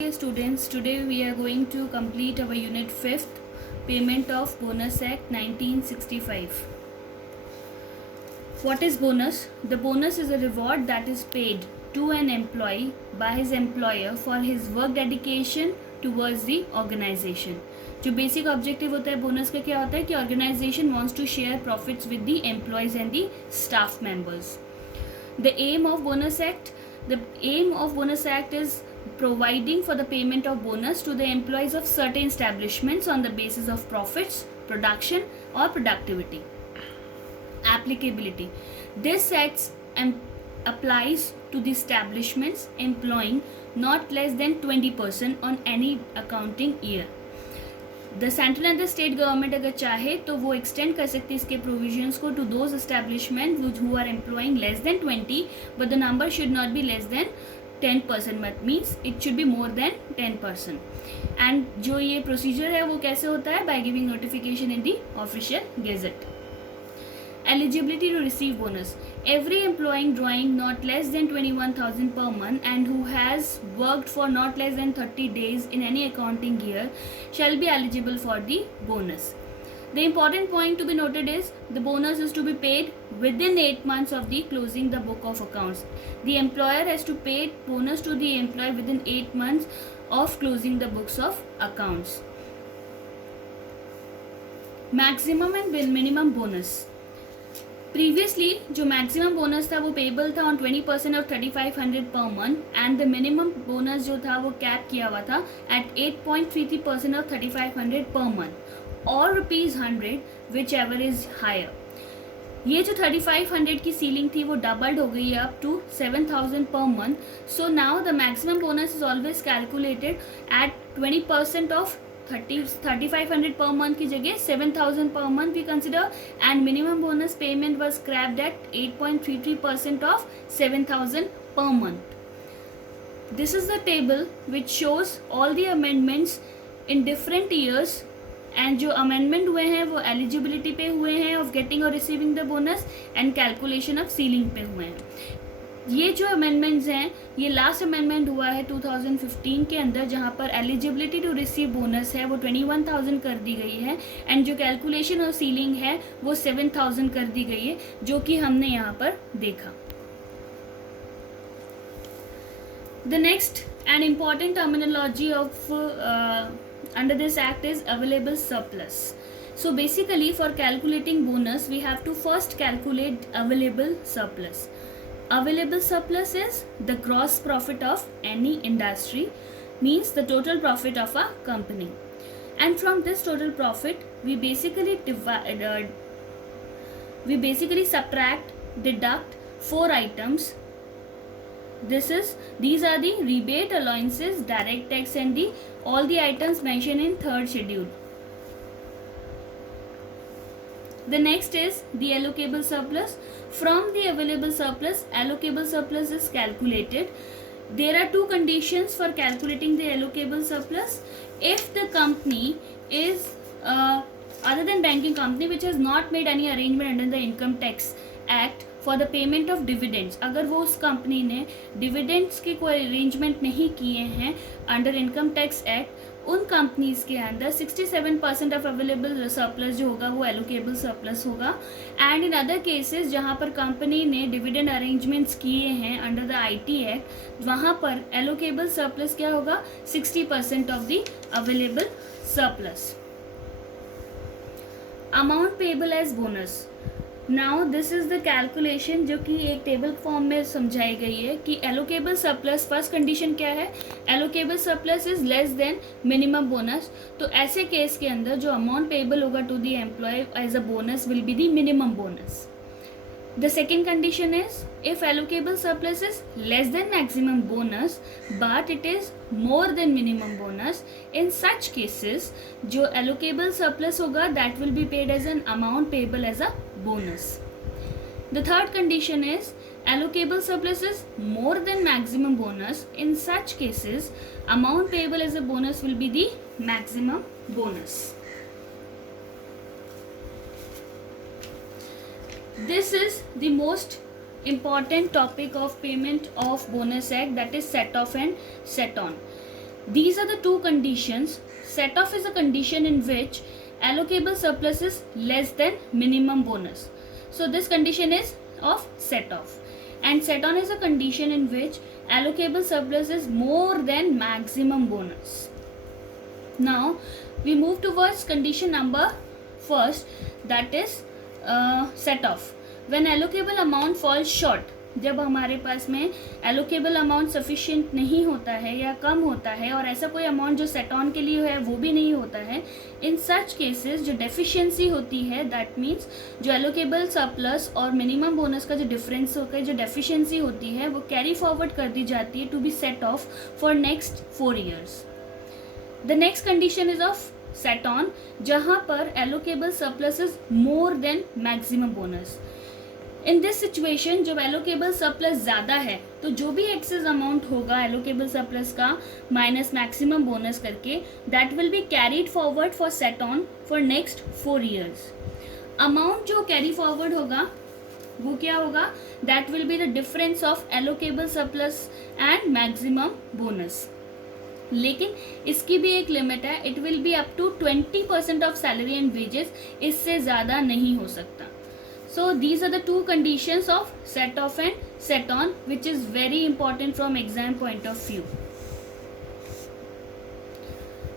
Dear students, today we are going to complete our unit 5th, Payment of Bonus Act 1965. What is bonus? The bonus is a reward that is paid to an employee by his employer for his work dedication towards the organization. जो basic objective होता है bonus का क्या होता है कि organisation wants to share profits with the employees and the staff members. The aim of bonus act is providing for the payment of bonus to the employees of certain establishments on the basis of profits, production or productivity. Applicability. This act applies to the establishments employing not less than 20% on any accounting year. The central and the state government अगर चाहे तो वो एक्सटेंड कर सकती है इसके provisions को to those establishment who are employing less than 20, but the number should not be less than 10%, but means it should be more than 10%. And जो ये प्रोसीजर है वो कैसे होता है? By giving notification in the official gazette. Eligibility to receive bonus. Every employee drawing not less than 21,000 per month and who has worked for not less than 30 days in any accounting year shall be eligible for the bonus. The important point to be noted is the bonus is to be paid within 8 months of the closing the book of accounts. The employer has to pay bonus to the employee within 8 months of closing the books of accounts. Maximum and minimum bonus. Previously जो maximum bonus था वो पेबल था ऑन 20% of 3500 per month and the minimum bonus जो था वो कैप किया हुआ था एट 8.33% ऑफ 3500 पर मंथ और ₹100 विच एवर इज हायर. ये जो 3500 की सीलिंग थी वो डबल्ड हो गई है up to 7000 per month. So now the maximum bonus is always calculated at 20% of 3500 per month की जगह 7000 per month we consider, and minimum bonus payment was scrapped at 8.33% of 7000 per month. This is the table which shows all the amendments in different years, and जो amendment हुए हैं वो eligibility पे हुए हैं of getting or receiving the bonus and calculation of ceiling पे हुए हैं. ये जो अमेंडमेंट्स हैं ये लास्ट अमेंडमेंट हुआ है 2015 के अंदर, जहाँ पर एलिजिबिलिटी टू रिसीव बोनस है वो 21,000 कर दी गई है एंड जो कैलकुलेशन और सीलिंग है वो 7,000 कर दी गई है, जो कि हमने यहाँ पर देखा. The next and important terminology of under this act is available surplus. So basically for calculating bonus we have to first calculate available surplus. Available surplus is the gross profit of any industry, means the total profit of a company, and from this total profit we basically subtract, deduct 4 items. These are the rebate, allowances, direct tax and all the items mentioned in 3rd schedule. The next is the allocable surplus. From the available surplus, allocable surplus is calculated. There are 2 conditions for calculating the allocable surplus. If the company is other than banking company which has not made any arrangement under the Income Tax Act for the payment of dividends, अगर वो उस कंपनी ने डिविडेंड्स के कोई अरेंजमेंट नहीं किए हैं under income tax act, उन कंपनीज के अंदर 67% ऑफ अवेलेबल सरप्लस जो होगा वो एलोकेबल सरप्लस होगा. एंड इन अदर केसेस जहाँ पर कंपनी ने डिविडेंड अरेंजमेंट्स किए हैं अंडर द IT एक्ट, वहाँ पर एलोकेबल सरप्लस क्या होगा? 60% of the available surplus. Amount payable as bonus. Now this is the calculation जो कि एक टेबल फॉर्म में समझाई गई है कि एलोकेबल सरप्लस फर्स्ट कंडीशन क्या है? Allocable surplus is less than minimum bonus. तो ऐसे केस के अंदर जो अमाउंट पेबल होगा to the employee as a bonus will be the minimum bonus. The second condition is if allocable surplus is less than maximum bonus but it is more than minimum bonus, in such cases जो allocable surplus होगा that will be paid as an amount payable as a bonus. The third condition is allocable surplus is more than maximum bonus. In such cases amount payable as a bonus will be the maximum bonus. This is the most important topic of payment of bonus act, that is set off and set on. These are the two conditions. Set off is a condition in which allocable surplus is less than minimum bonus. So this condition is of set off. And set on is a condition in which allocable surplus is more than maximum bonus. Now we move towards condition number first, that is set off. When allocable amount falls short, जब हमारे पास में allocable amount sufficient नहीं होता है या कम होता है और ऐसा कोई अमाउंट जो सेट ऑन के लिए है वो भी नहीं होता है, इन सच केसेस जो डेफिशिएंसी होती है, दैट मीन्स जो एलोकेबल सरप्लस और मिनिमम बोनस का जो डिफरेंस होकर जो डेफिशिएंसी होती है वो कैरी फॉरवर्ड कर दी जाती है to be set off for next 4 years. The next condition is of set on, जहाँ पर allocable surplus is more than maximum bonus. In this situation जब एलोकेबल सरप्लस ज़्यादा है तो जो भी एक्सेस अमाउंट होगा एलोकेबल सरप्लस का माइनस मैक्सिमम बोनस करके, that will be carried forward for set on for next 4 years. Amount जो कैरी फॉरवर्ड होगा वो क्या होगा, that will be the difference of allocable surplus and maximum bonus. लेकिन इसकी भी एक लिमिट है, it will be up to 20% of salary and wages, इससे ज़्यादा नहीं हो सकता. So these are the two conditions of set off and set on, which is very important from exam point of view.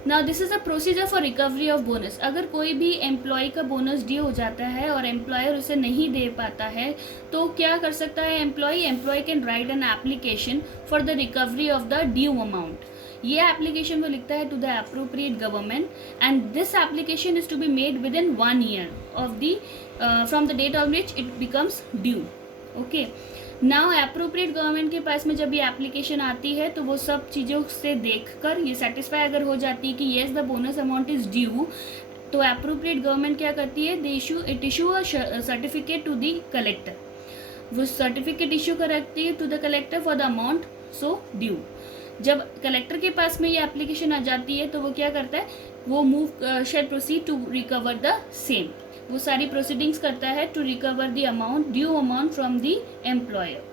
Now this is a procedure for recovery of bonus. अगर कोई भी एम्प्लॉय का bonus due हो जाता है और एम्प्लॉयर उसे नहीं दे पाता है तो क्या कर सकता है employee can write an application for the recovery of the due amount. ये एप्लीकेशन वो लिखता है to the appropriate government and this application is to be made within 1 year of the from the date of which it becomes due. Okay, now appropriate government के पास में जब ये एप्लीकेशन आती है तो वो सब चीज़ों से देखकर ये सेटिस्फाई अगर हो जाती है कि yes the bonus amount is due, तो अप्रोप्रिएट गवर्नमेंट क्या करती है, they issue a certificate to the collector. वो सर्टिफिकेट इशू करती है to the collector for the amount so due. जब कलेक्टर के पास में ये एप्लीकेशन आ जाती है तो वो क्या करता है, वो move shall proceed to recover the same. वो सारी प्रोसीडिंग्स करता है to recover the amount due amount from the employer.